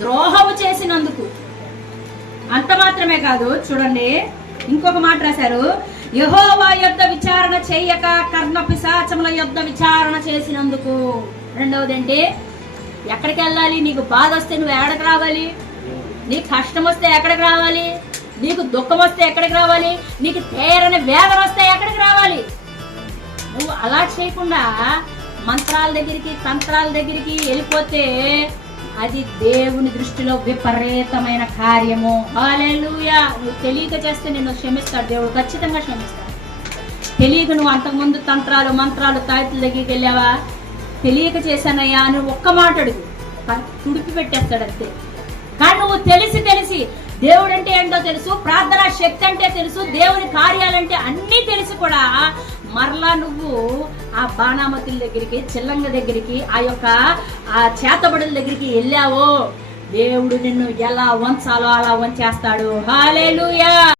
ద్రోహము చేసినందుకు. అంత మాత్రమే కాదు, చూడండి ఇంకొక మాట రాశారు, యెహోవా యొద్ద విచారణ చేయక కర్ణ పిశాచముల యొద్ద విచారణ చేసినందుకు. రెండవది ఏంటి? ఎక్కడికి వెళ్ళాలి? నీకు బాధ వస్తే నువ్వు ఎక్కడికి రావాలి? నీకు కష్టం వస్తే ఎక్కడికి రావాలి? నీకు దుఃఖం వస్తే ఎక్కడికి రావాలి? నీకు తీరని వేదన వస్తే ఎక్కడికి రావాలి? నువ్వు అలా చేయకుండా మంత్రాల దగ్గరికి, తంత్రాల దగ్గరికి వెళ్ళిపోతే అది దేవుని దృష్టిలో విపరీతమైన కార్యము. హల్లెలూయా. నువ్వు తెలియక చేస్తే నిన్ను క్షమిస్తాడు దేవుడు, ఖచ్చితంగా క్షమిస్తాడు. తెలియక నువ్వు అంతకుముందు తంత్రాలు, మంత్రాలు, తాయితుల దగ్గరికి వెళ్ళావా? తెలియక చేశానయ్యా అని ఒక్క మాట అడుగు, తుడిపి పెట్టేస్తాడు అంతే. కానీ నువ్వు తెలిసి దేవుడు అంటే ఏంటో తెలుసు, ప్రార్థనా శక్తి అంటే తెలుసు, దేవుని కార్యాలంటే అన్నీ తెలిసి కూడా మరలా నువ్వు ఆ బాణామతుల దగ్గరికి, చిల్లంగ దగ్గరికి, ఆ చేతబడుల దగ్గరికి వెళ్ళావో దేవుడు నిన్ను ఎలా వంచాలో అలా వంచేస్తాడు. హల్లెలూయా.